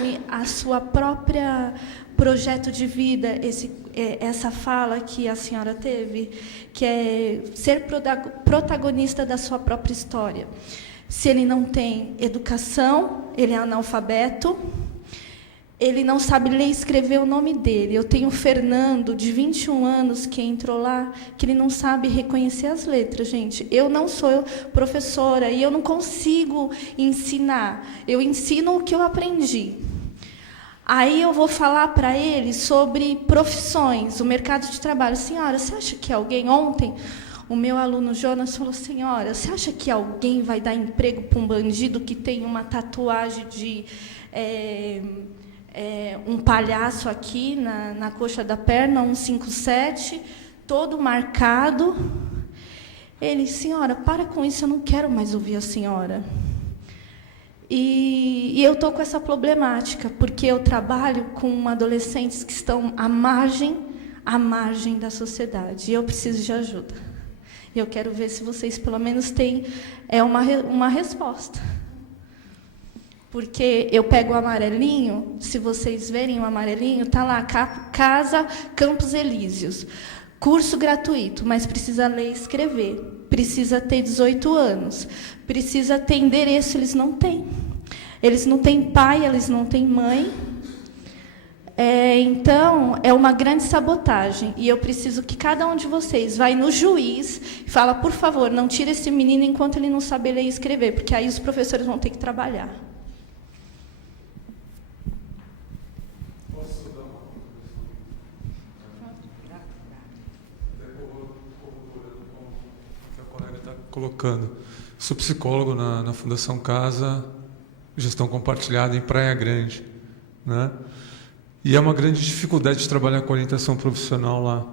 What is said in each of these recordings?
conforme a sua própria projeto de vida, essa fala que a senhora teve, que é ser protagonista da sua própria história. Se ele não tem educação, ele é analfabeto, ele não sabe ler e escrever o nome dele. Eu tenho o Fernando, de 21 anos, que entrou lá, que ele não sabe reconhecer as letras, gente. Eu não sou professora e eu não consigo ensinar. Eu ensino o que eu aprendi. Aí eu vou falar para ele sobre profissões, o mercado de trabalho. Senhora, você acha que alguém... Ontem, o meu aluno Jonas falou, senhora, você acha que alguém vai dar emprego para um bandido que tem uma tatuagem de... um palhaço aqui na coxa da perna, 157, todo marcado. Ele, senhora, para com isso, eu não quero mais ouvir a senhora. E eu estou com essa problemática, porque eu trabalho com adolescentes que estão à margem da sociedade, e eu preciso de ajuda. Eu quero ver se vocês, pelo menos, têm uma resposta. Porque eu pego o amarelinho, se vocês verem o amarelinho, está lá, Casa Campos Elíseos. Curso gratuito, mas precisa ler e escrever. Precisa ter 18 anos. Precisa ter endereço, eles não têm. Eles não têm pai, eles não têm mãe. Então, é uma grande sabotagem. E eu preciso que cada um de vocês vá no juiz e fala, por favor, não tire esse menino enquanto ele não sabe ler e escrever, porque aí os professores vão ter que trabalhar. Colocando. Sou psicólogo na Fundação Casa, gestão compartilhada em Praia Grande, né? E é uma grande dificuldade de trabalhar com orientação profissional lá.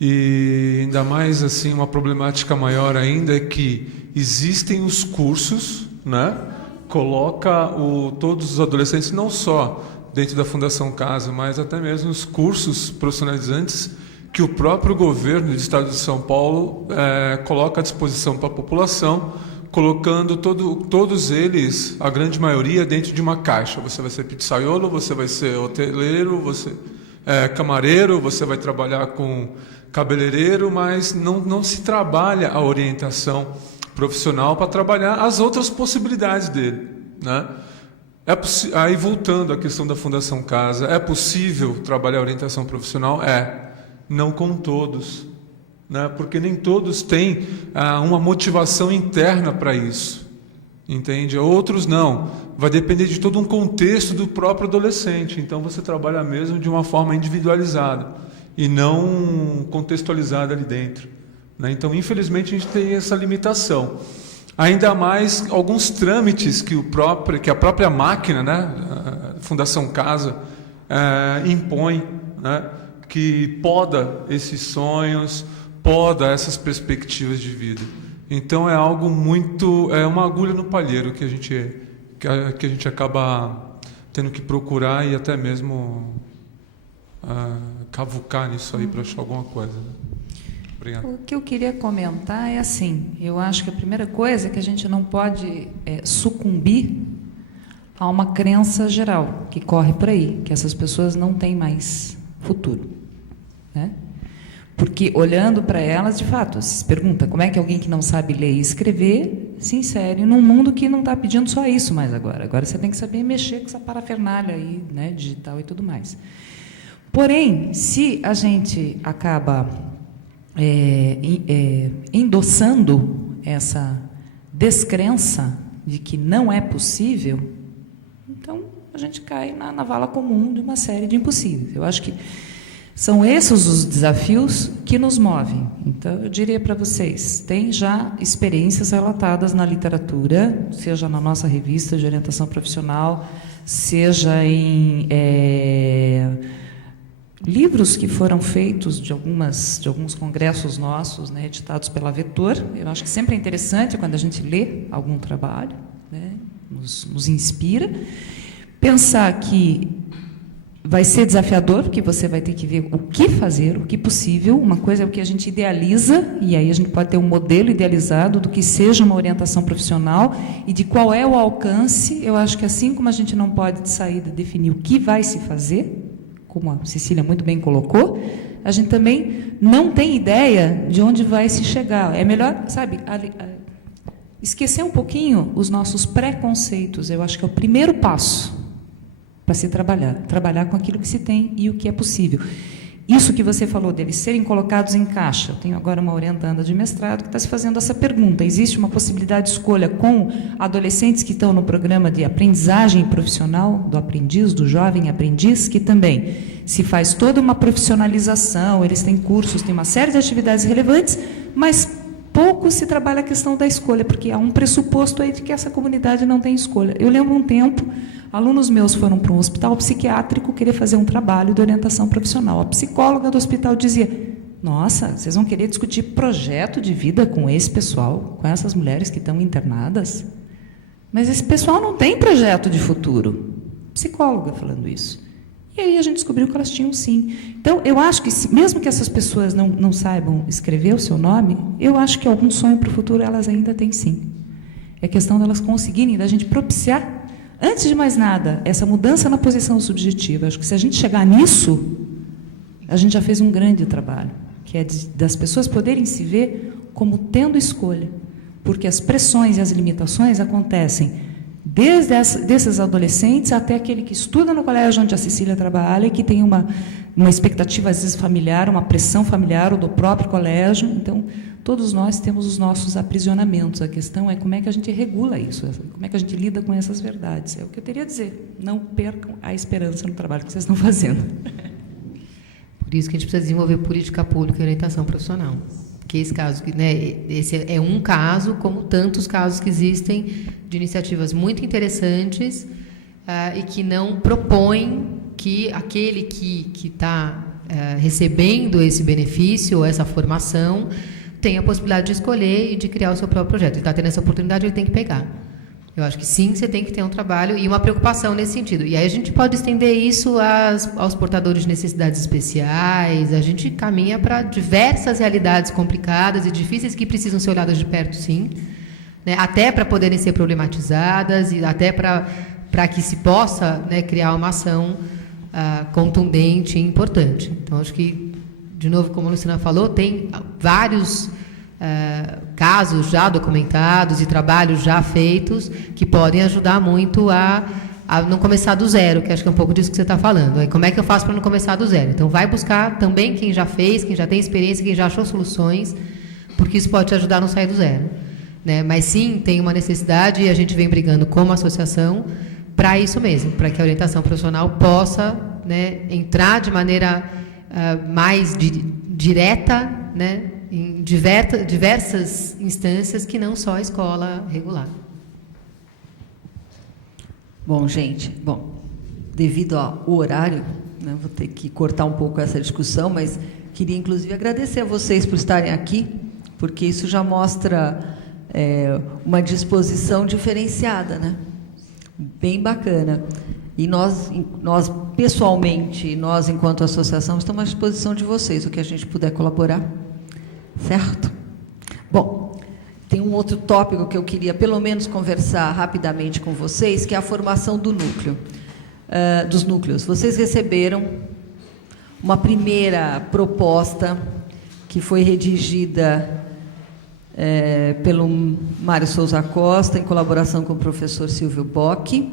E ainda mais assim, uma problemática maior ainda é que existem os cursos, né? Coloca todos os adolescentes, não só dentro da Fundação Casa, mas até mesmo os cursos profissionalizantes que o próprio governo do Estado de São Paulo coloca à disposição para a população, colocando todos eles, a grande maioria, dentro de uma caixa. Você vai ser pizzaiolo, você vai ser hoteleiro, você camareiro, você vai trabalhar com cabeleireiro, mas não se trabalha a orientação profissional para trabalhar as outras possibilidades dele, né? Aí, voltando à questão da Fundação Casa, é possível trabalhar a orientação profissional? Não com todos, né? Porque nem todos têm uma motivação interna para isso, entende? Outros não, vai depender de todo um contexto do próprio adolescente, então você trabalha mesmo de uma forma individualizada e não contextualizada ali dentro, né? Então, infelizmente, a gente tem essa limitação. Ainda mais alguns trâmites que a própria máquina, né, a Fundação Casa, impõe, né, que poda esses sonhos, poda essas perspectivas de vida. Então é algo muito, é uma agulha no palheiro que a gente acaba tendo que procurar e até mesmo cavucar nisso aí para achar alguma coisa. Obrigado. O que eu queria comentar é assim, eu acho que a primeira coisa é que a gente não pode sucumbir a uma crença geral que corre por aí, que essas pessoas não têm mais futuro, né? Porque, olhando para elas, de fato, se pergunta como é que alguém que não sabe ler e escrever se insere num mundo que não está pedindo só isso mais agora. Agora você tem que saber mexer com essa parafernália aí, né, digital e tudo mais. Porém, se a gente acaba endossando essa descrença de que não é possível, então a gente cai na vala comum de uma série de impossíveis. Eu acho que são esses os desafios que nos movem. Então, eu diria para vocês, tem já experiências relatadas na literatura, seja na nossa revista de orientação profissional, seja em livros que foram feitos de alguns congressos nossos, né, editados pela Vetor. Eu acho que sempre é interessante quando a gente lê algum trabalho, né, nos inspira. Pensar que Vai ser desafiador, porque você vai ter que ver o que fazer, o que é possível. Uma coisa é o que a gente idealiza, e aí a gente pode ter um modelo idealizado do que seja uma orientação profissional e de qual é o alcance. Eu acho que assim como a gente não pode, de saída, definir o que vai se fazer, como a Cecília muito bem colocou, a gente também não tem ideia de onde vai se chegar. É melhor, sabe, esquecer um pouquinho os nossos preconceitos. Eu acho que é o primeiro passo para se trabalhar com aquilo que se tem e o que é possível. Isso que você falou deles serem colocados em caixa. Eu tenho agora uma orientanda de mestrado que está se fazendo essa pergunta. Existe uma possibilidade de escolha com adolescentes que estão no programa de aprendizagem profissional, do aprendiz, do jovem aprendiz, que também se faz toda uma profissionalização, eles têm cursos, têm uma série de atividades relevantes, mas pouco se trabalha a questão da escolha, porque há um pressuposto aí de que essa comunidade não tem escolha. Eu lembro um tempo, alunos meus foram para um hospital psiquiátrico querer fazer um trabalho de orientação profissional. A psicóloga do hospital dizia: nossa, vocês vão querer discutir projeto de vida com esse pessoal, com essas mulheres que estão internadas? Mas esse pessoal não tem projeto de futuro. Psicóloga falando isso. E aí a gente descobriu que elas tinham sim. Então, eu acho que, mesmo que essas pessoas não saibam escrever o seu nome, eu acho que algum sonho para o futuro elas ainda têm sim. É questão delas conseguirem, da gente propiciar, antes de mais nada, essa mudança na posição subjetiva. Acho que se a gente chegar nisso, a gente já fez um grande trabalho, que é das pessoas poderem se ver como tendo escolha. Porque as pressões e as limitações acontecem desde desses adolescentes até aquele que estuda no colégio onde a Cecília trabalha e que tem uma expectativa, às vezes, familiar, uma pressão familiar ou do próprio colégio. Então, todos nós temos os nossos aprisionamentos. A questão é como é que a gente regula isso, como é que a gente lida com essas verdades. É o que eu teria a dizer. Não percam a esperança no trabalho que vocês estão fazendo. Por isso que a gente precisa desenvolver política pública e orientação profissional. Porque esse caso, né, esse é um caso, como tantos casos que existem, de iniciativas muito interessantes e que não propõem que aquele que está recebendo esse benefício ou essa formação tenha a possibilidade de escolher e de criar o seu próprio projeto. Ele está tendo essa oportunidade, ele tem que pegar. Eu acho que sim, você tem que ter um trabalho e uma preocupação nesse sentido. E aí a gente pode estender isso aos portadores de necessidades especiais, a gente caminha para diversas realidades complicadas e difíceis que precisam ser olhadas de perto, sim, né? Até para poderem ser problematizadas e até para que se possa, né, criar uma ação contundente e importante. Então, acho que, de novo, como a Luciana falou, tem vários casos já documentados e trabalhos já feitos que podem ajudar muito a não começar do zero, que acho que é um pouco disso que você está falando. Aí, como é que eu faço para não começar do zero? Então, vai buscar também quem já fez, quem já tem experiência, quem já achou soluções, porque isso pode te ajudar a não sair do zero, né? Mas, sim, tem uma necessidade e a gente vem brigando como associação para isso mesmo, para que a orientação profissional possa, né, entrar de maneira mais direta, né, em diversas instâncias que não só a escola regular. Bom, gente, devido ao horário, né, vou ter que cortar um pouco essa discussão, mas queria, inclusive, agradecer a vocês por estarem aqui, porque isso já mostra uma disposição diferenciada, né? Bem bacana. E nós, pessoalmente, nós, enquanto associação, estamos à disposição de vocês, o que a gente puder colaborar. Certo? Bom, tem um outro tópico que eu queria, pelo menos, conversar rapidamente com vocês, que é a formação do núcleo, dos núcleos. Vocês receberam uma primeira proposta que foi redigida pelo Mário Souza Costa, em colaboração com o professor Silvio Bock.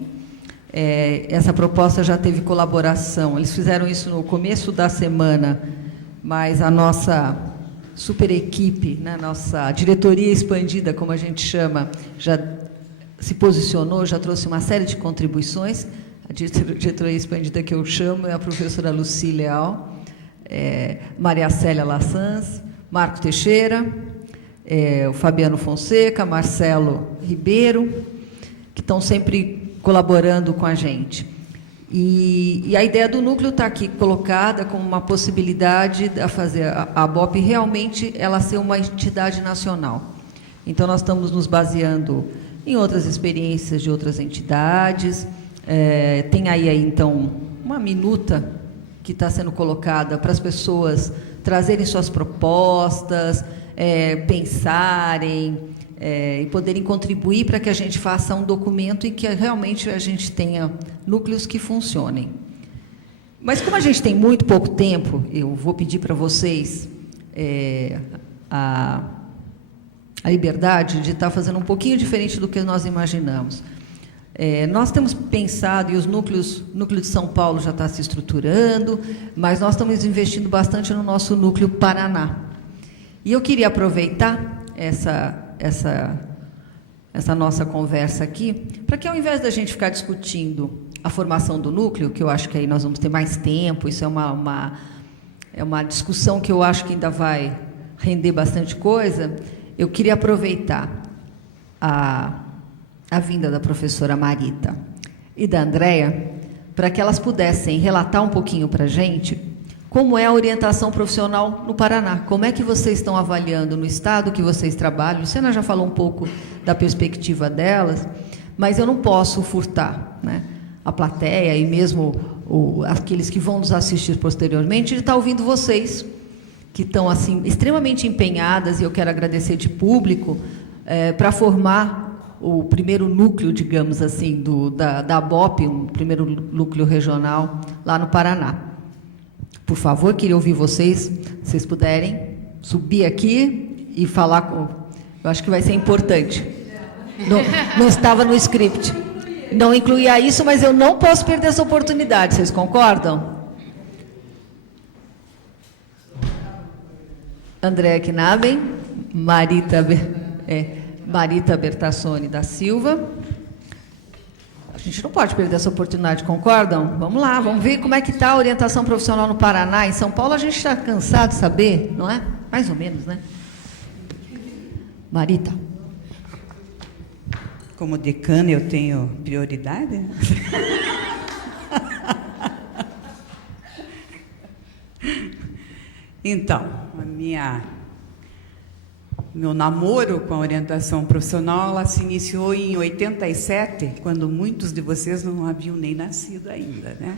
Essa proposta já teve colaboração. Eles fizeram isso no começo da semana, mas a nossa super equipe, né, nossa diretoria expandida, como a gente chama, já se posicionou, já trouxe uma série de contribuições. A diretoria expandida que eu chamo é a professora Luci Leal, Maria Célia Lassans, Marco Teixeira, o Fabiano Fonseca, Marcelo Ribeiro, que estão sempre colaborando com a gente. E a ideia do núcleo está aqui colocada como uma possibilidade de fazer a ABOP realmente ela ser uma entidade nacional. Então, nós estamos nos baseando em outras experiências de outras entidades. Tem aí, então, uma minuta que está sendo colocada para as pessoas trazerem suas propostas, pensarem e poderem contribuir para que a gente faça um documento e que realmente a gente tenha núcleos que funcionem. Mas como a gente tem muito pouco tempo, eu vou pedir para vocês a liberdade de estar fazendo um pouquinho diferente do que nós imaginamos. Nós temos pensado, e o núcleo de São Paulo já está se estruturando, mas nós estamos investindo bastante no nosso núcleo Paraná. E eu queria aproveitar essa nossa conversa aqui, para que ao invés da gente ficar discutindo a formação do núcleo, que eu acho que aí nós vamos ter mais tempo, isso é uma discussão que eu acho que ainda vai render bastante coisa, eu queria aproveitar a vinda da professora Marita e da Andréia, para que elas pudessem relatar um pouquinho para a gente como é a orientação profissional no Paraná. Como é que vocês estão avaliando no estado que vocês trabalham? A Luciana já falou um pouco da perspectiva delas, mas eu não posso furtar, né, a plateia e mesmo aqueles que vão nos assistir posteriormente, de estar ouvindo vocês, que estão assim, extremamente empenhadas, e eu quero agradecer de público, para formar o primeiro núcleo, digamos assim, da ABOP, um primeiro núcleo regional lá no Paraná. Por favor, queria ouvir vocês, se vocês puderem subir aqui e falar com... Eu acho que vai ser importante. Não estava no script. Não incluía isso, mas eu não posso perder essa oportunidade. Vocês concordam? Andréa Knaben, Marita Bertassoni da Silva. A gente não pode perder essa oportunidade, concordam? Vamos lá, vamos ver como é que está a orientação profissional no Paraná. Em São Paulo a gente está cansado de saber, não é? Mais ou menos, né? Marita. Como decana eu tenho prioridade? Então, meu namoro com a orientação profissional, ela se iniciou em 87, quando muitos de vocês não haviam nem nascido ainda, né?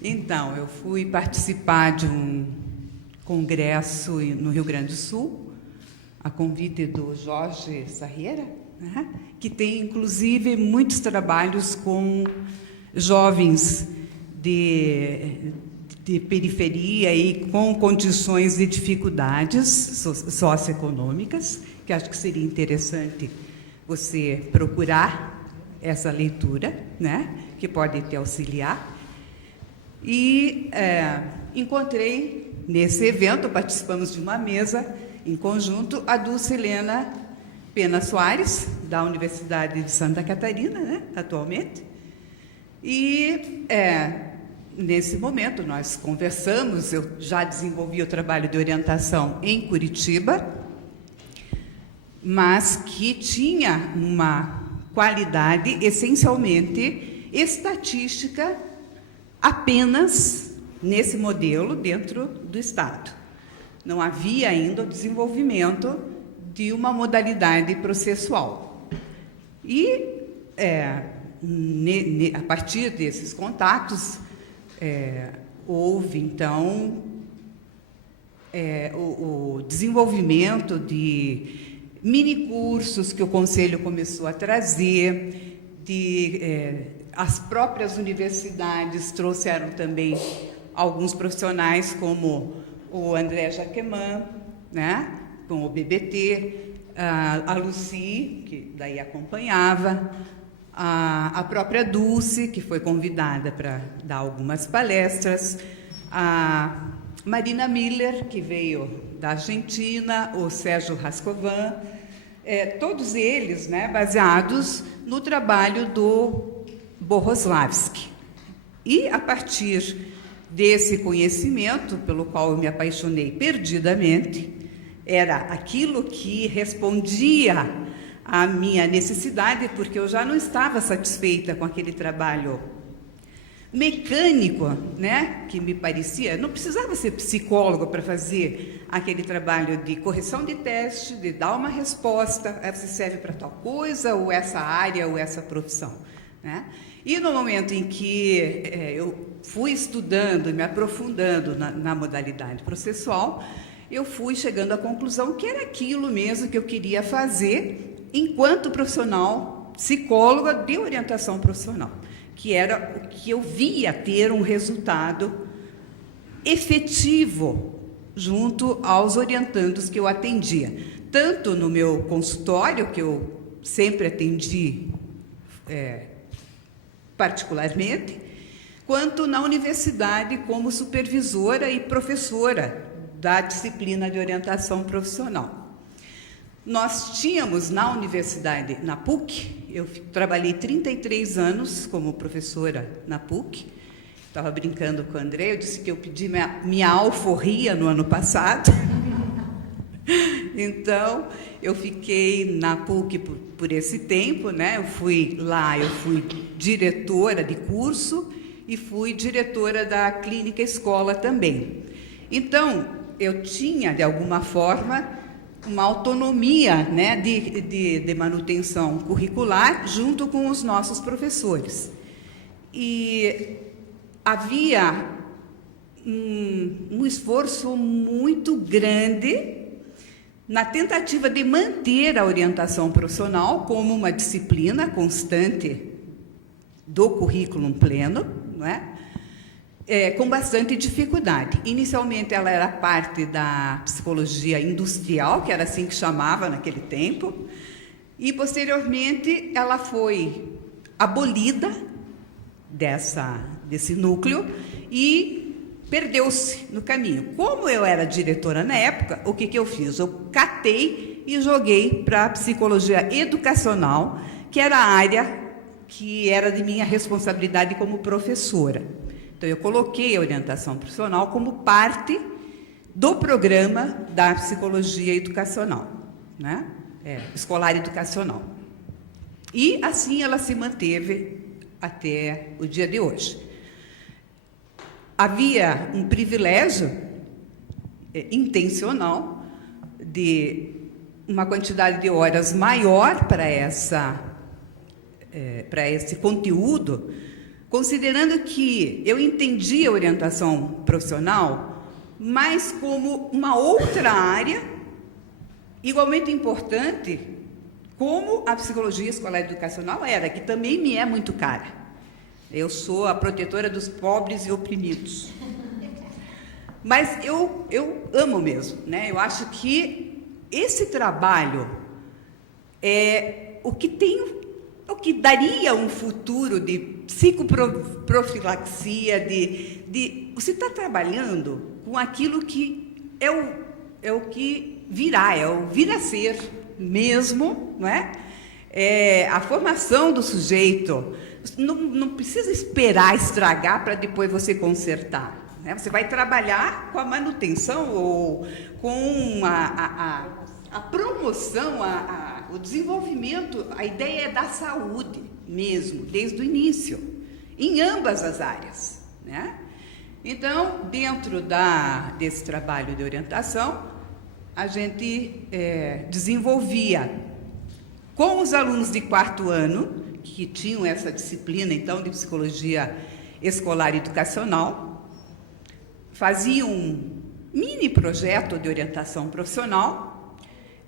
Então, eu fui participar de um congresso no Rio Grande do Sul, a convite do Jorge Sarriera, né? Que tem, inclusive, muitos trabalhos com jovens de periferia e com condições de dificuldades socioeconômicas, que acho que seria interessante você procurar essa leitura, né, que pode te auxiliar. E encontrei, nesse evento, participamos de uma mesa em conjunto, a Dulcilena Pena Soares, da Universidade de Santa Catarina, né, atualmente, e... nesse momento, nós conversamos, eu já desenvolvi o trabalho de orientação em Curitiba, mas que tinha uma qualidade essencialmente estatística apenas nesse modelo dentro do Estado. Não havia ainda o desenvolvimento de uma modalidade processual. E, a partir desses contatos, houve, então, o desenvolvimento de minicursos que o Conselho começou a trazer, as próprias universidades trouxeram também alguns profissionais, como o André Jaquemin, né, com o BBT, a Lucy, que daí acompanhava, a própria Dulce, que foi convidada para dar algumas palestras, a Marina Miller, que veio da Argentina, o Sérgio Rascovan, todos eles, né, baseados no trabalho do Bohoslavski. E, a partir desse conhecimento, pelo qual eu me apaixonei perdidamente, era aquilo que respondia a minha necessidade, porque eu já não estava satisfeita com aquele trabalho mecânico, né, que me parecia, não precisava ser psicólogo para fazer aquele trabalho de correção de teste, de dar uma resposta, você serve para tal coisa, ou essa área, ou essa profissão. né? E no momento em que eu fui estudando e me aprofundando na modalidade processual, eu fui chegando à conclusão que era aquilo mesmo que eu queria fazer enquanto profissional, psicóloga de orientação profissional, que era o que eu via ter um resultado efetivo junto aos orientandos que eu atendia, tanto no meu consultório, que eu sempre atendi particularmente, quanto na universidade como supervisora e professora da disciplina de orientação profissional. Nós tínhamos na universidade, na PUC, eu trabalhei 33 anos como professora na PUC. Estava brincando com o André, eu disse que eu pedi minha alforria no ano passado. Então, eu fiquei na PUC por esse tempo, né? Eu fui diretora de curso e fui diretora da clínica escola também. Então, eu tinha, de alguma forma, uma autonomia, né, de manutenção curricular junto com os nossos professores. E havia um esforço muito grande na tentativa de manter a orientação profissional como uma disciplina constante do currículo pleno, não é? Com bastante dificuldade. Inicialmente, ela era parte da psicologia industrial, que era assim que chamava naquele tempo, e, posteriormente, ela foi abolida desse núcleo e perdeu-se no caminho. Como eu era diretora na época, o que eu fiz? Eu catei e joguei para a psicologia educacional, que era a área que era de minha responsabilidade como professora. Então, eu coloquei a orientação profissional como parte do programa da psicologia educacional, né? Escolar educacional. E, assim, ela se manteve até o dia de hoje. Havia um privilégio intencional de uma quantidade de horas maior para esse conteúdo, considerando que eu entendia a orientação profissional mais como uma outra área, igualmente importante, como a psicologia escolar educacional era, que também me é muito cara. Eu sou a protetora dos pobres e oprimidos. Mas eu amo mesmo, né? Eu acho que esse trabalho é o que daria um futuro de psicoprofilaxia, você está trabalhando com aquilo que é o que virá, é o vir a ser mesmo, não é? A formação do sujeito. Não precisa esperar estragar para depois você consertar, né? Você vai trabalhar com a manutenção ou com a promoção, o desenvolvimento. A ideia é da saúde mesmo, desde o início, em ambas as áreas, né? Então, dentro desse trabalho de orientação, a gente desenvolvia com os alunos de 4º ano, que tinham essa disciplina, então, de psicologia escolar educacional, fazia um mini projeto de orientação profissional.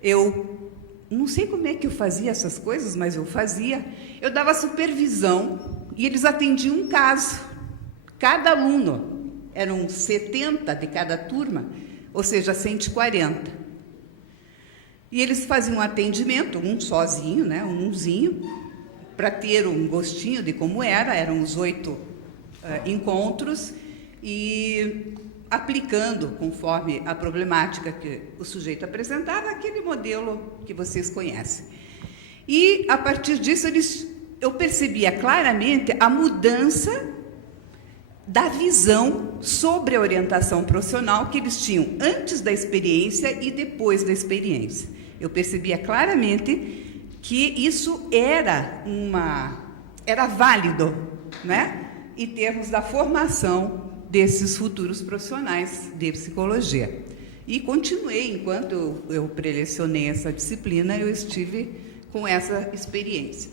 Eu não sei como é que eu fazia essas coisas, mas eu fazia. Eu dava supervisão e eles atendiam um caso. Cada aluno, eram 70 de cada turma, ou seja, 140. E eles faziam um atendimento, um sozinho, né, umzinho, para ter um gostinho de como eram os 8 encontros, e aplicando, conforme a problemática que o sujeito apresentava, aquele modelo que vocês conhecem. E, a partir disso, eu percebia claramente a mudança da visão sobre a orientação profissional que eles tinham antes da experiência e depois da experiência. Eu percebia claramente que isso era válido, né, em termos da formação desses futuros profissionais de psicologia. E continuei, enquanto eu prelecionei essa disciplina, eu estive com essa experiência.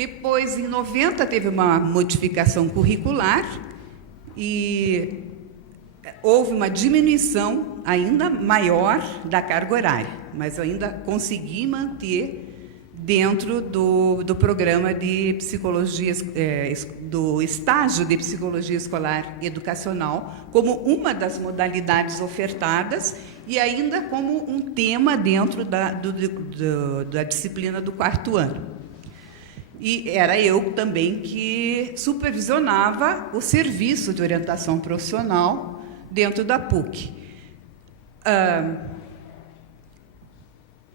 Depois, em 90, teve uma modificação curricular e houve uma diminuição ainda maior da carga horária, mas eu ainda consegui manter dentro do programa de psicologia, do estágio de psicologia escolar educacional, como uma das modalidades ofertadas e ainda como um tema dentro da disciplina do 4º ano. E era eu também que supervisionava o serviço de orientação profissional dentro da PUC.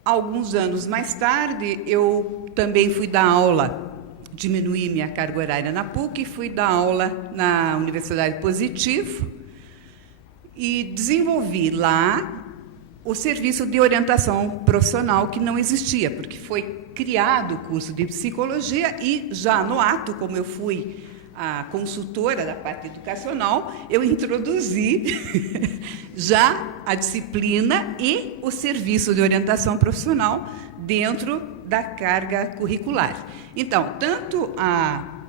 Alguns anos mais tarde, eu também fui dar aula, diminuí minha carga horária na PUC, fui dar aula na Universidade Positivo e desenvolvi lá o serviço de orientação profissional que não existia, porque foi criado o curso de psicologia e já no ato, como eu fui a consultora da parte educacional, eu introduzi já a disciplina e o serviço de orientação profissional dentro da carga curricular. Então, tanto a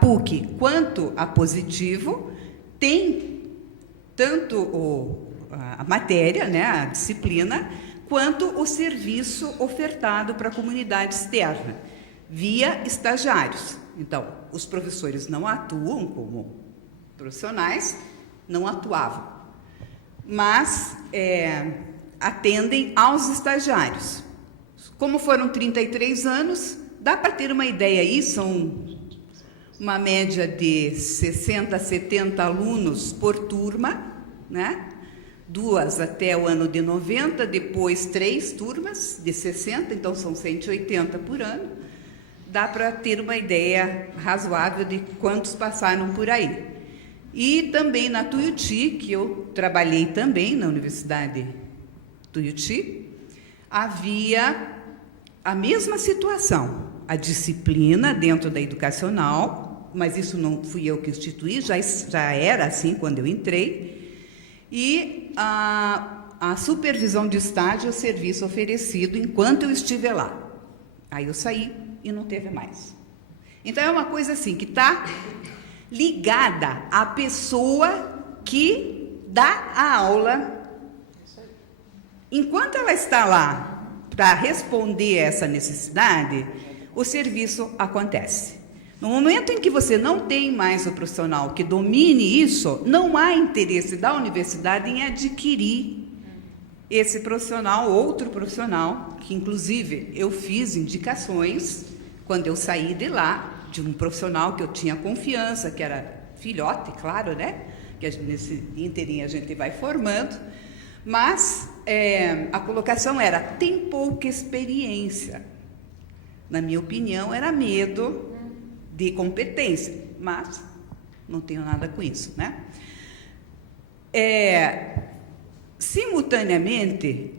PUC quanto a Positivo tem tanto a matéria, né, a disciplina, quanto o serviço ofertado para a comunidade externa, via estagiários. Então, os professores não atuam como profissionais, não atuavam, mas atendem aos estagiários. Como foram 33 anos, dá para ter uma ideia aí, são uma média de 60 a 70 alunos por turma, né? 2 até o ano de 90, depois 3 turmas de 60, então são 180 por ano. Dá para ter uma ideia razoável de quantos passaram por aí. E também na Tuiuti, que eu trabalhei também na Universidade Tuiuti, havia a mesma situação, a disciplina dentro da educacional, mas isso não fui eu que instituí, já era assim quando eu entrei, e a supervisão de estágio, o serviço oferecido enquanto eu estive lá. Aí eu saí e não teve mais. Então, é uma coisa assim, que está ligada à pessoa que dá a aula. Enquanto ela está lá para responder essa necessidade, o serviço acontece. No momento em que você não tem mais o profissional que domine isso, não há interesse da universidade em adquirir esse profissional, outro profissional, que inclusive eu fiz indicações, quando eu saí de lá, de um profissional que eu tinha confiança, que era filhote, claro, né? Que nesse ínterim a gente vai formando, mas a colocação era, tem pouca experiência. Na minha opinião, era medo de competência, mas não tenho nada com isso, né? Simultaneamente,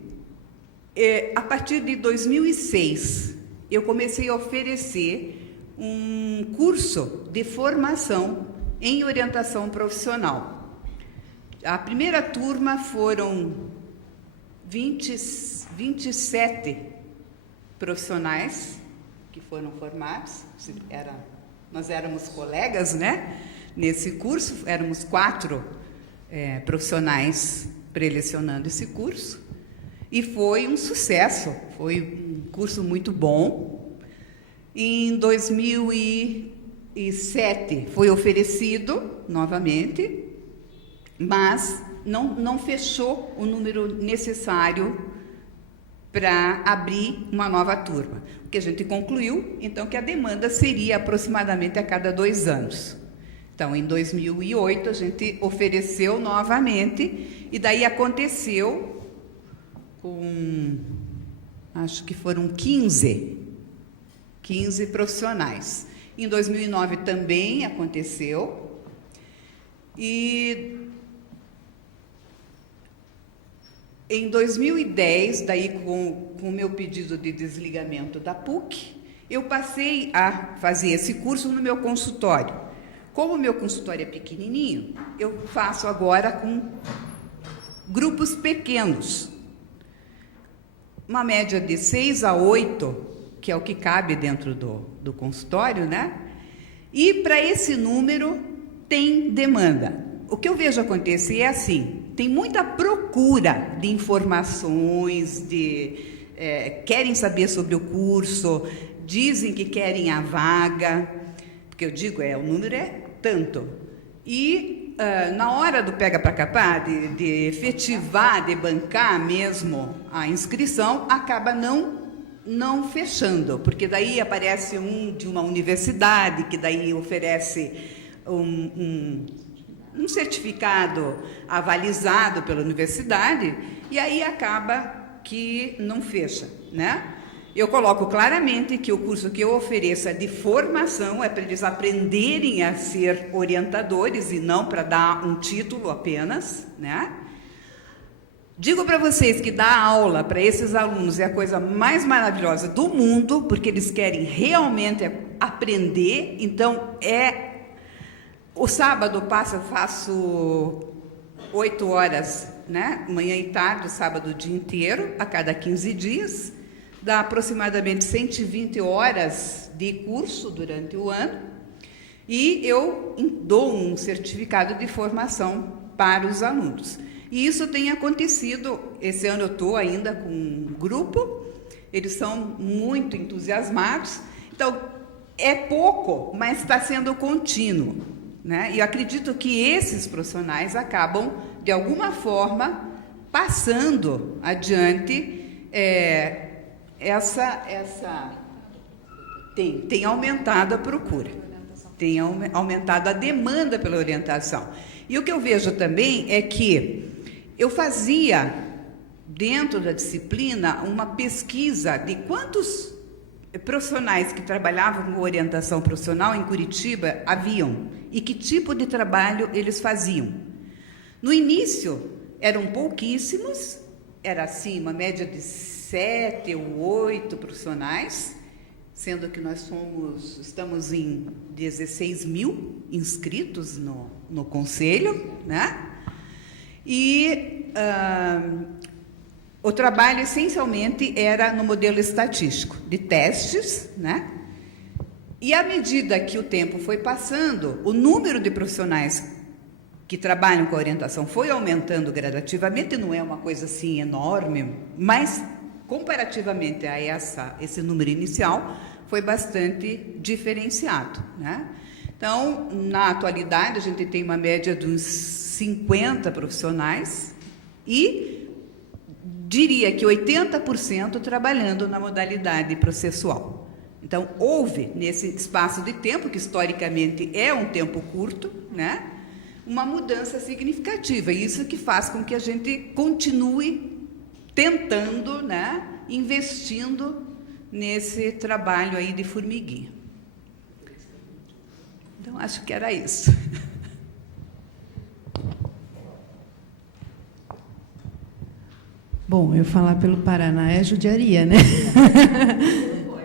a partir de 2006, eu comecei a oferecer um curso de formação em orientação profissional. A primeira turma foram 27 profissionais que foram formados, nós éramos colegas, né? Nesse curso, éramos 4 profissionais prelecionando esse curso, e foi um sucesso, foi um curso muito bom. Em 2007 foi oferecido novamente, mas não fechou o número necessário para abrir uma nova turma. O que a gente concluiu, então, que a demanda seria aproximadamente a cada 2 anos. Então, em 2008, a gente ofereceu novamente, e daí aconteceu com, acho que foram 15 profissionais. Em 2009 também aconteceu, e em 2010, daí com o meu pedido de desligamento da PUC, eu passei a fazer esse curso no meu consultório. Como o meu consultório é pequenininho, eu faço agora com grupos pequenos. Uma média de 6 a 8, que é o que cabe dentro do consultório, né? E para esse número tem demanda. O que eu vejo acontecer é assim, tem muita procura de informações, querem saber sobre o curso, dizem que querem a vaga, porque eu digo, o número é tanto. E na hora do pega para capar, de efetivar, de bancar mesmo a inscrição, acaba não fechando, porque daí aparece um de uma universidade, que daí oferece um certificado avalizado pela universidade, e aí acaba que não fecha, né? Eu coloco claramente que o curso que eu ofereço é de formação, é para eles aprenderem a ser orientadores e não para dar um título apenas, né? Digo para vocês que dar aula para esses alunos é a coisa mais maravilhosa do mundo, porque eles querem realmente aprender. Então, o sábado eu faço 8 horas, né? Manhã e tarde, o sábado o dia inteiro, a cada 15 dias. Dá aproximadamente 120 horas de curso durante o ano. E eu dou um certificado de formação para os alunos. E isso tem acontecido. Esse ano eu estou ainda com um grupo, eles são muito entusiasmados. Então, é pouco, mas está sendo contínuo, né? E eu acredito que esses profissionais acabam, de alguma forma, passando adiante tem aumentado a procura, tem aumentado a demanda pela orientação. E o que eu vejo também é que eu fazia, dentro da disciplina, uma pesquisa de quantos profissionais que trabalhavam com orientação profissional em Curitiba haviam e que tipo de trabalho eles faziam. No início, eram pouquíssimos, era assim, uma média de 7 ou 8 profissionais, sendo que nós estamos em 16 mil inscritos no Conselho, né? E o trabalho, essencialmente, era no modelo estatístico, de testes, né? E à medida que o tempo foi passando, o número de profissionais que trabalham com a orientação foi aumentando gradativamente, não é uma coisa assim enorme, mas comparativamente a esse número inicial, foi bastante diferenciado, né? Então, na atualidade, a gente tem uma média de uns 50 profissionais e diria que 80% trabalhando na modalidade processual. Então, houve, nesse espaço de tempo, que historicamente é um tempo curto, né, uma mudança significativa. E isso que faz com que a gente continue tentando, né, investindo nesse trabalho aí de formiguinha. Então, acho que era isso. Bom, eu falar pelo Paraná é judiaria, né?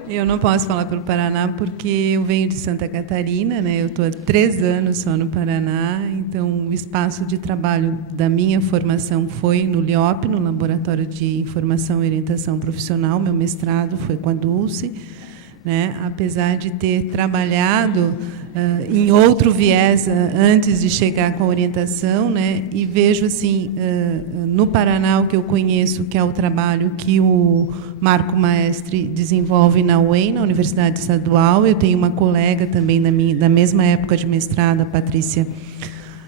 Eu não posso falar pelo Paraná porque eu venho de Santa Catarina, né? Eu estou há 3 anos só no Paraná, então o espaço de trabalho da minha formação foi no LIOP, no Laboratório de Informação e Orientação Profissional. Meu mestrado foi com a Dulce, né? Apesar de ter trabalhado em outro viés antes de chegar com a orientação, né? E vejo assim no Paraná o que eu conheço, que é o trabalho que o Marco Maestre desenvolve na UEM, na Universidade Estadual. Eu tenho uma colega também da mesma época de mestrado, a Patrícia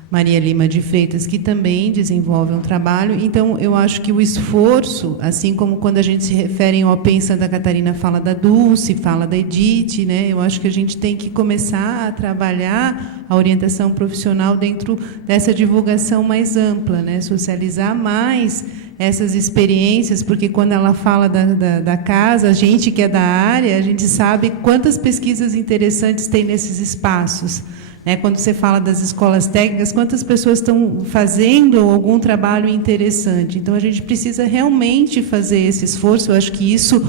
Maria Lima de Freitas, que também desenvolve um trabalho. Então, eu acho que o esforço, assim como quando a gente se refere ao OPEM Santa Catarina, fala da Dulce, fala da Edith, né? Eu acho que a gente tem que começar a trabalhar a orientação profissional dentro dessa divulgação mais ampla, né? Socializar mais essas experiências, porque quando ela fala da casa, a gente que é da área, a gente sabe quantas pesquisas interessantes tem nesses espaços. Quando você fala das escolas técnicas, quantas pessoas estão fazendo algum trabalho interessante. Então, a gente precisa realmente fazer esse esforço. Eu acho que isso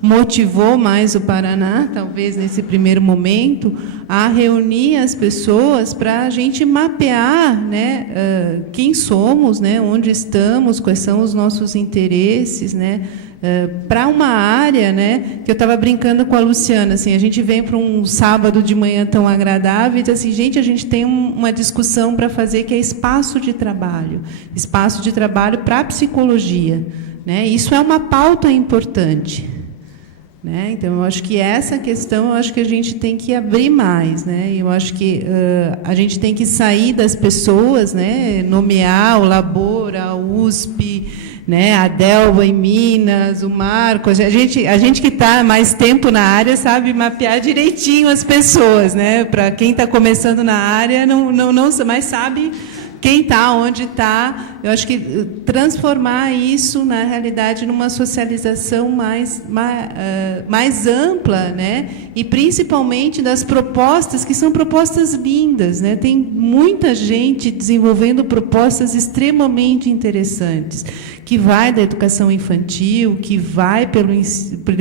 motivou mais o Paraná, talvez nesse primeiro momento, a reunir as pessoas para a gente mapear, né, quem somos, né, onde estamos, quais são os nossos interesses, né, para uma área, né, que eu estava brincando com a Luciana, assim, a gente vem para um sábado de manhã tão agradável e diz assim, gente, a gente tem uma discussão para fazer que é espaço de trabalho para a psicologia, né? Isso é uma pauta importante, né? Então, eu acho que essa questão, eu acho que a gente tem que abrir mais, né? Eu acho que a gente tem que sair das pessoas, né? Nomear o Labor, a USP, né? A Delva em Minas, o Marco. A gente que está mais tempo na área sabe mapear direitinho as pessoas, né? Para quem está começando na área, não mais sabe quem está, onde está. Eu acho que transformar isso, na realidade, numa socialização mais ampla, né? E principalmente das propostas, que são propostas lindas, né? Tem muita gente desenvolvendo propostas extremamente interessantes, que vai da educação infantil, que vai pelo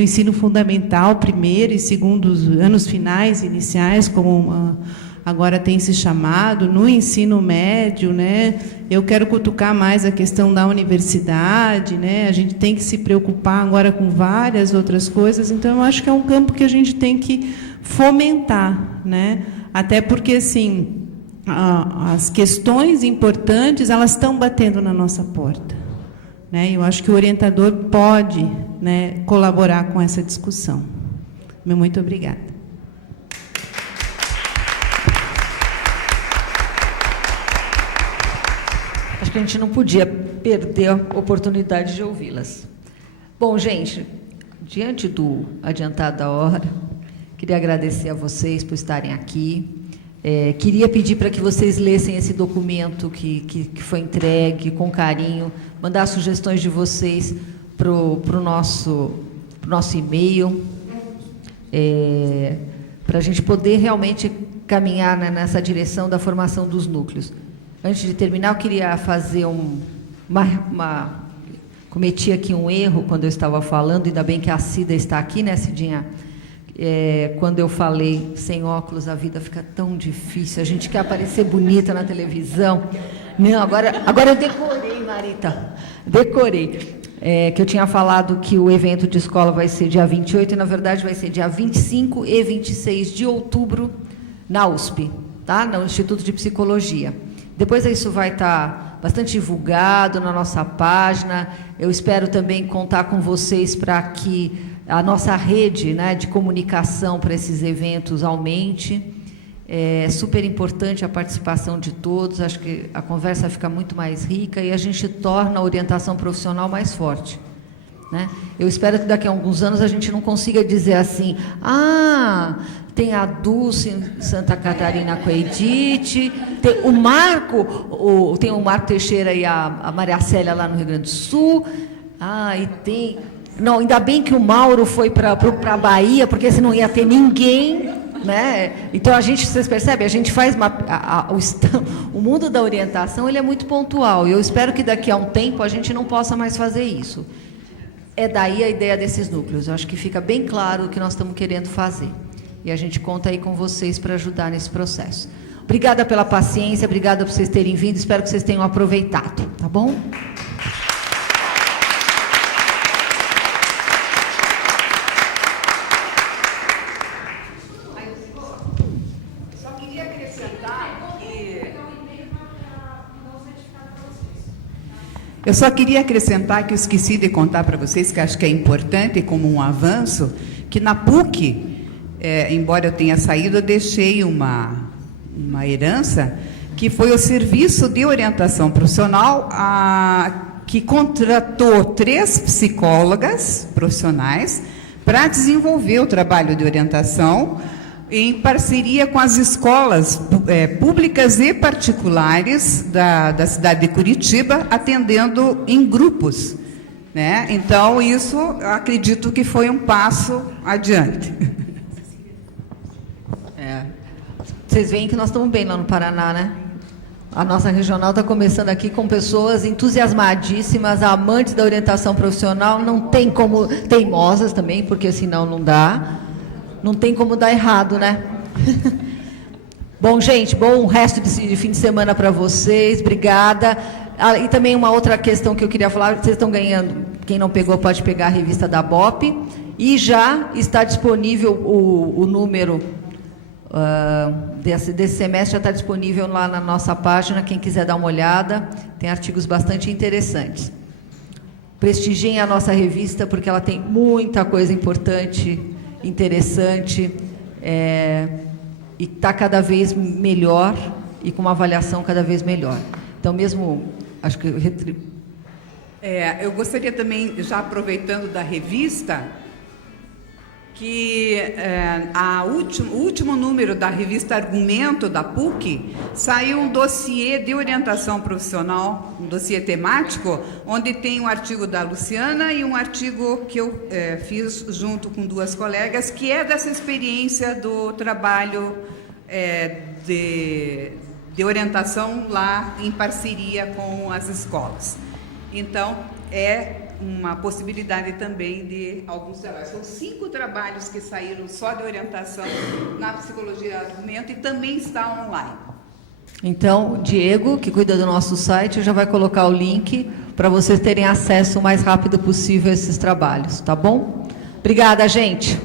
ensino fundamental, primeiro e segundo anos finais, iniciais, como agora tem se chamado, no ensino médio, né? Eu quero cutucar mais a questão da universidade, né? A gente tem que se preocupar agora com várias outras coisas, então eu acho que é um campo que a gente tem que fomentar, né? Até porque, assim, as questões importantes, elas estão batendo na nossa porta, né? Eu acho que o orientador pode, né, colaborar com essa discussão. Muito obrigada. Acho que a gente não podia perder a oportunidade de ouvi-las. Bom, gente, diante do adiantado da hora, queria agradecer a vocês por estarem aqui. Queria pedir para que vocês lessem esse documento que foi entregue com carinho, mandar sugestões de vocês para o nosso e-mail, para a gente poder realmente caminhar, né, nessa direção da formação dos núcleos. Antes de terminar, eu queria fazer cometi aqui um erro quando eu estava falando, ainda bem que a Cida está aqui, né, Cidinha? Quando eu falei, sem óculos a vida fica tão difícil, a gente quer aparecer bonita na televisão. Não, agora eu decorei, Marita, decorei. Que eu tinha falado que o evento de escola vai ser dia 28, e, na verdade, vai ser dia 25 e 26 de outubro, na USP, tá? No Instituto de Psicologia. Depois isso vai estar bastante divulgado na nossa página. Eu espero também contar com vocês para que a nossa rede, né, de comunicação para esses eventos aumente. É super importante a participação de todos. Acho que a conversa fica muito mais rica e a gente torna a orientação profissional mais forte, né? Eu espero que daqui a alguns anos a gente não consiga dizer assim, tem a Dulce em Santa Catarina com a Edith, tem o Marco Teixeira e a Maria Célia lá no Rio Grande do Sul, e tem... Não, ainda bem que o Mauro foi para a Bahia, porque senão não ia ter ninguém, né? Então, vocês percebem, a gente faz o mundo da orientação, ele é muito pontual, e eu espero que daqui a um tempo a gente não possa mais fazer isso. É daí a ideia desses núcleos. Eu acho que fica bem claro o que nós estamos querendo fazer. E a gente conta aí com vocês para ajudar nesse processo. Obrigada pela paciência, obrigada por vocês terem vindo, espero que vocês tenham aproveitado, tá bom? Só queria acrescentar que... Eu só queria acrescentar que eu esqueci de contar para vocês, que acho que é importante como um avanço, que na PUC, embora eu tenha saído, eu deixei uma herança, que foi o Serviço de Orientação Profissional, que contratou 3 psicólogas profissionais para desenvolver o trabalho de orientação em parceria com as escolas públicas e particulares da cidade de Curitiba, atendendo em grupos, né? Então, isso, eu acredito que foi um passo adiante. Vocês veem que nós estamos bem lá no Paraná, né? A nossa regional está começando aqui com pessoas entusiasmadíssimas, amantes da orientação profissional, não tem como... Teimosas também, porque senão não dá. Não tem como dar errado, né? Bom, gente, bom resto de fim de semana para vocês. Obrigada. E também uma outra questão que eu queria falar, vocês estão ganhando quem não pegou pode pegar a revista da BOP, e já está disponível o número desse semestre, já está disponível lá na nossa página, quem quiser dar uma olhada, tem artigos bastante interessantes. Prestigiem a nossa revista, porque ela tem muita coisa importante, interessante, e está cada vez melhor, e com uma avaliação cada vez melhor. Então, mesmo, acho que... eu gostaria também, já aproveitando da revista, que o último número da revista Argumento, da PUC, saiu um dossiê de orientação profissional, um dossiê temático, onde tem um artigo da Luciana e um artigo que eu fiz junto com 2 colegas, que é dessa experiência do trabalho de orientação lá em parceria com as escolas. Então, uma possibilidade também de alguns trabalhos. São 5 trabalhos que saíram só de orientação na psicologia do argumento e também está online. Então, Diego, que cuida do nosso site, já vai colocar o link para vocês terem acesso o mais rápido possível a esses trabalhos, tá bom? Obrigada, gente.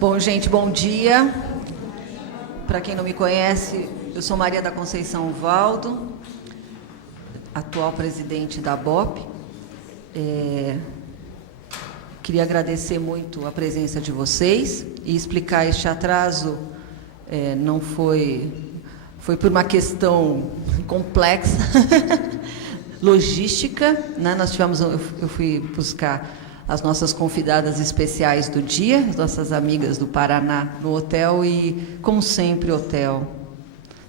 Bom, gente, bom dia. Para quem não me conhece, eu sou Maria da Conceição Valdo, atual presidente da BOP. Queria agradecer muito a presença de vocês e explicar este atraso. Não foi por uma questão complexa, logística, né? Eu fui buscar as nossas convidadas especiais do dia, as nossas amigas do Paraná, no hotel, e, como sempre, hotel,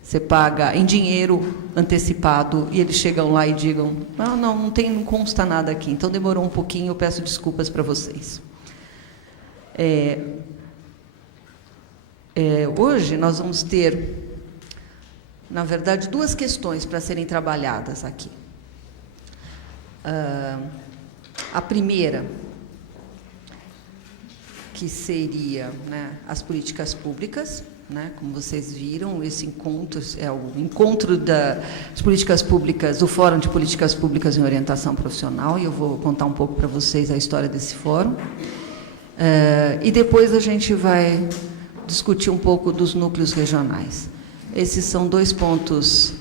você paga em dinheiro antecipado, e eles chegam lá e digam, não consta nada aqui, então demorou um pouquinho, eu peço desculpas para vocês. Hoje nós vamos ter, na verdade, 2 questões para serem trabalhadas aqui. A primeira, que seria, né, as políticas públicas, né, como vocês viram, esse encontro é o encontro das políticas públicas, do Fórum de Políticas Públicas em Orientação Profissional, e eu vou contar um pouco para vocês a história desse fórum. E depois a gente vai discutir um pouco dos núcleos regionais. Esses são 2 pontos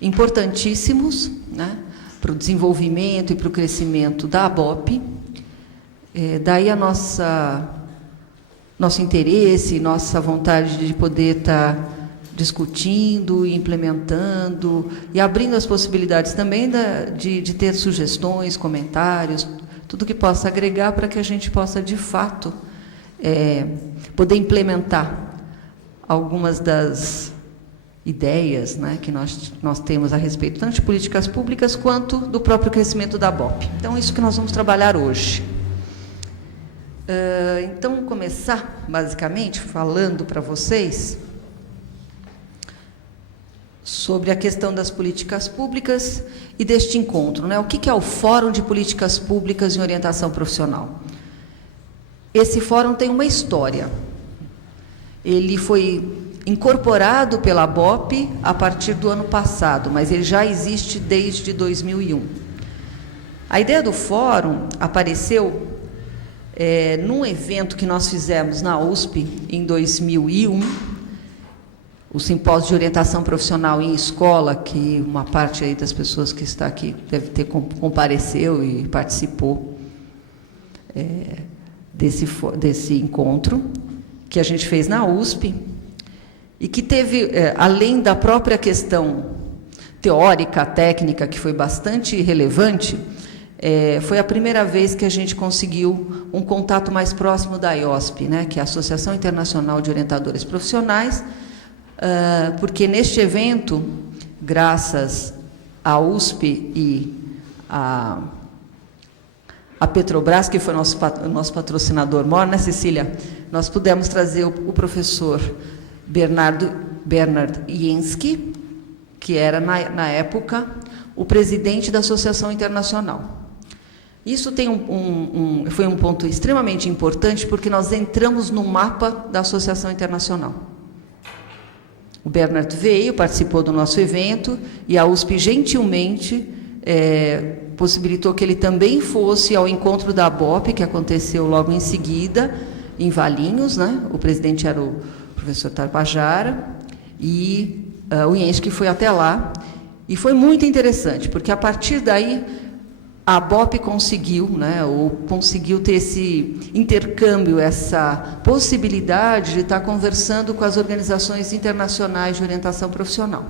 importantíssimos, né, para o desenvolvimento e para o crescimento da ABOP. Daí nosso interesse, nossa vontade de poder estar discutindo, implementando e abrindo as possibilidades também de ter sugestões, comentários, tudo que possa agregar para que a gente possa, de fato, poder implementar algumas das ideias, né, que nós temos a respeito, tanto de políticas públicas quanto do próprio crescimento da BOP. Então, é isso que nós vamos trabalhar hoje. Então, começar, basicamente, falando para vocês sobre a questão das políticas públicas e deste encontro, né? O que é o Fórum de Políticas Públicas em Orientação Profissional? Esse fórum tem uma história. Ele foi incorporado pela BOP a partir do ano passado, mas ele já existe desde 2001. A ideia do fórum apareceu num evento que nós fizemos na USP em 2001. o simpósio de orientação profissional em escola, que uma parte aí das pessoas que está aqui deve ter compareceu e participou desse encontro, que a gente fez na USP, e que teve, além da própria questão teórica, técnica, que foi bastante relevante, foi a primeira vez que a gente conseguiu um contato mais próximo da IOSP, né, que é a Associação Internacional de Orientadores Profissionais, porque neste evento, graças à USP e à Petrobras, que foi nosso patrocinador maior, né, Cecília? Nós pudemos trazer o professor Bernard Jensky, que era, na época, o presidente da Associação Internacional. Isso foi um ponto extremamente importante, porque nós entramos no mapa da Associação Internacional. O Bernard veio, participou do nosso evento, e a USP, gentilmente, possibilitou que ele também fosse ao encontro da BOP, que aconteceu logo em seguida, em Valinhos, né? O presidente era o professor Tabajara, e o Jensky foi até lá, e foi muito interessante, porque a partir daí a BOP conseguiu, né, ou conseguiu ter esse intercâmbio, essa possibilidade de estar conversando com as organizações internacionais de orientação profissional.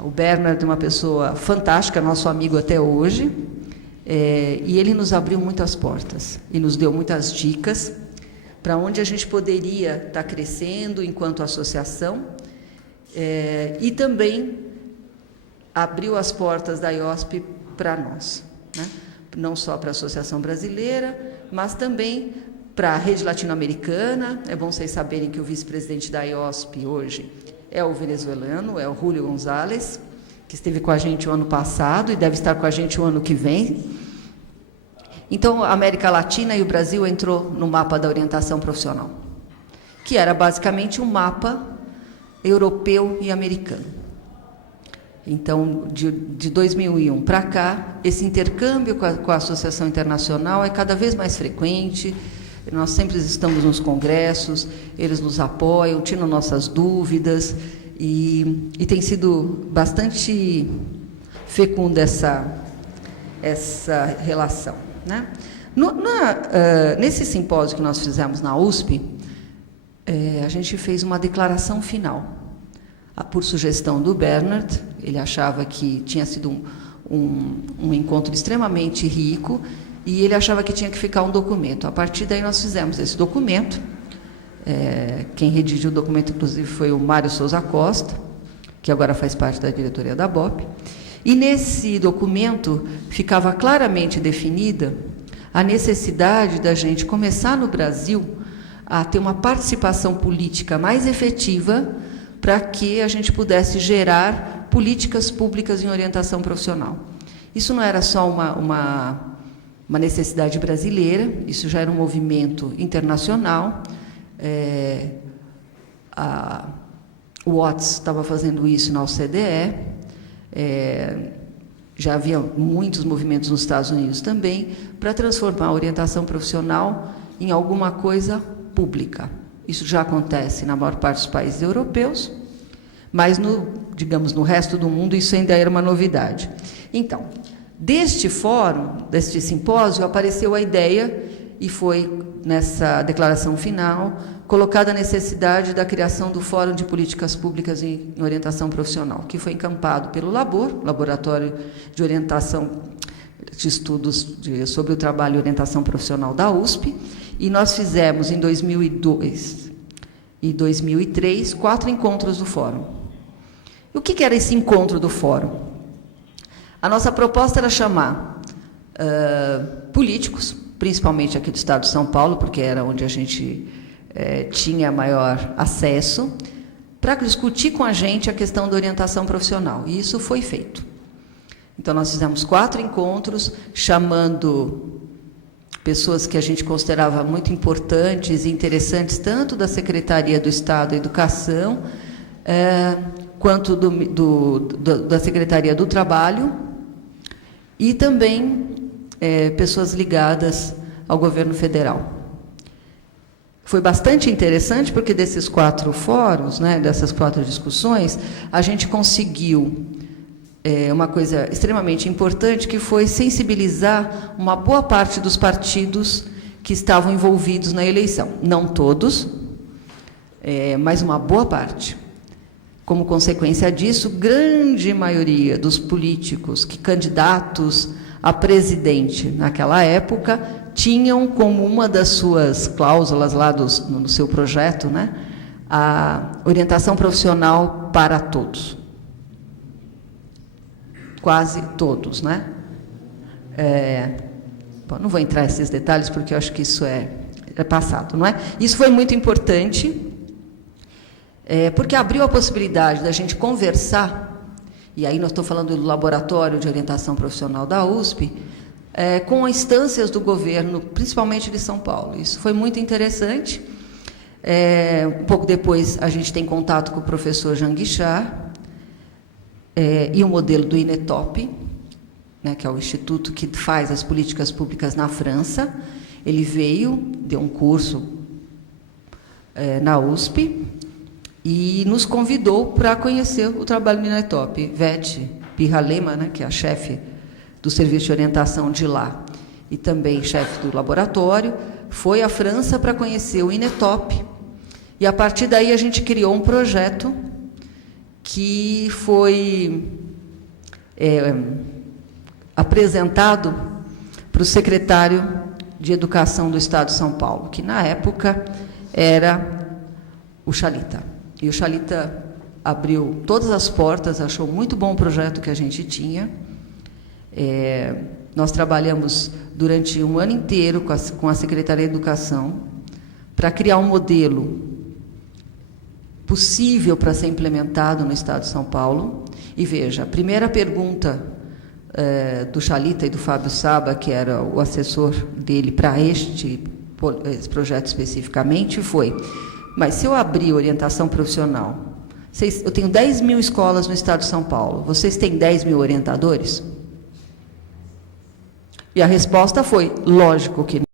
O Bernard é uma pessoa fantástica, nosso amigo até hoje, e ele nos abriu muitas portas e nos deu muitas dicas para onde a gente poderia estar crescendo enquanto associação, e também abriu as portas da IOSP para nós, né? Não só para a Associação Brasileira, mas também para a rede latino-americana. É bom vocês saberem que o vice-presidente da IOSP hoje é o venezuelano, é o Julio González, que esteve com a gente o ano passado e deve estar com a gente o ano que vem. Então, a América Latina e o Brasil entrou no mapa da orientação profissional, que era basicamente um mapa europeu e americano. Então, de 2001 para cá, esse intercâmbio com a Associação Internacional é cada vez mais frequente. Nós sempre estamos nos congressos, eles nos apoiam, tiram nossas dúvidas, e tem sido bastante fecunda essa relação, né? Nesse simpósio que nós fizemos na USP, a gente fez uma declaração final, por sugestão do Bernard. Ele achava que tinha sido um encontro extremamente rico, e ele achava que tinha que ficar um documento. A partir daí nós fizemos esse documento. Quem redigiu o documento, inclusive, foi o Mário Souza Costa, que agora faz parte da diretoria da BOP. E nesse documento ficava claramente definida a necessidade da gente começar no Brasil a ter uma participação política mais efetiva, para que a gente pudesse gerar políticas públicas em orientação profissional. Isso não era só uma necessidade brasileira, isso já era um movimento internacional. O Watts estava fazendo isso na OCDE, já havia muitos movimentos nos Estados Unidos também, para transformar a orientação profissional em alguma coisa pública. Isso já acontece na maior parte dos países europeus, mas, digamos, no resto do mundo, isso ainda era uma novidade. Então, deste fórum, deste simpósio, apareceu a ideia, e foi, nessa declaração final, colocada a necessidade da criação do Fórum de Políticas Públicas em Orientação Profissional, que foi encampado pelo LABOR, Laboratório de Orientação de Estudos sobre o Trabalho e Orientação Profissional da USP, e nós fizemos, em 2002 e 2003, 4 encontros do Fórum. E o que era esse encontro do Fórum? A nossa proposta era chamar políticos, principalmente aqui do Estado de São Paulo, porque era onde a gente tinha maior acesso, para discutir com a gente a questão da orientação profissional. E isso foi feito. Então, nós fizemos 4 encontros, chamando pessoas que a gente considerava muito importantes e interessantes, tanto da Secretaria do Estado da Educação, quanto da Secretaria do Trabalho, e também pessoas ligadas ao governo federal. Foi bastante interessante, porque desses 4 fóruns, né, dessas 4 discussões, a gente conseguiu uma coisa extremamente importante, que foi sensibilizar uma boa parte dos partidos que estavam envolvidos na eleição. Não todos, mas uma boa parte. Como consequência disso, grande maioria dos políticos candidatos a presidente naquela época tinham como uma das suas cláusulas lá no seu projeto, né, a orientação profissional para todos. Quase todos, né? Bom, não vou entrar nesses detalhes, porque eu acho que isso é passado, não é? Isso foi muito importante, porque abriu a possibilidade da gente conversar, e aí nós estou falando do Laboratório de Orientação Profissional da USP, com instâncias do governo, principalmente de São Paulo. Isso foi muito interessante. Um pouco depois, a gente tem contato com o professor Jean Guichard, e o modelo do INETOP, né, que é o instituto que faz as políticas públicas na França. Ele veio, deu um curso na USP e nos convidou para conhecer o trabalho do INETOP. Vete Pirra-Lema, né, que é a chefe do serviço de orientação de lá, e também chefe do laboratório, foi à França para conhecer o INETOP. E, a partir daí, a gente criou um projeto que foi apresentado para o secretário de Educação do Estado de São Paulo, que, na época, era o Chalita. E o Chalita abriu todas as portas, achou muito bom o projeto que a gente tinha. Nós trabalhamos durante um ano inteiro com a Secretaria de Educação para criar um modelo possível para ser implementado no Estado de São Paulo. E veja, a primeira pergunta do Chalita e do Fábio Saba, que era o assessor dele para esse projeto especificamente, foi: mas se eu abrir orientação profissional, eu tenho 10 mil escolas no Estado de São Paulo, vocês têm 10 mil orientadores? E a resposta foi: lógico que não.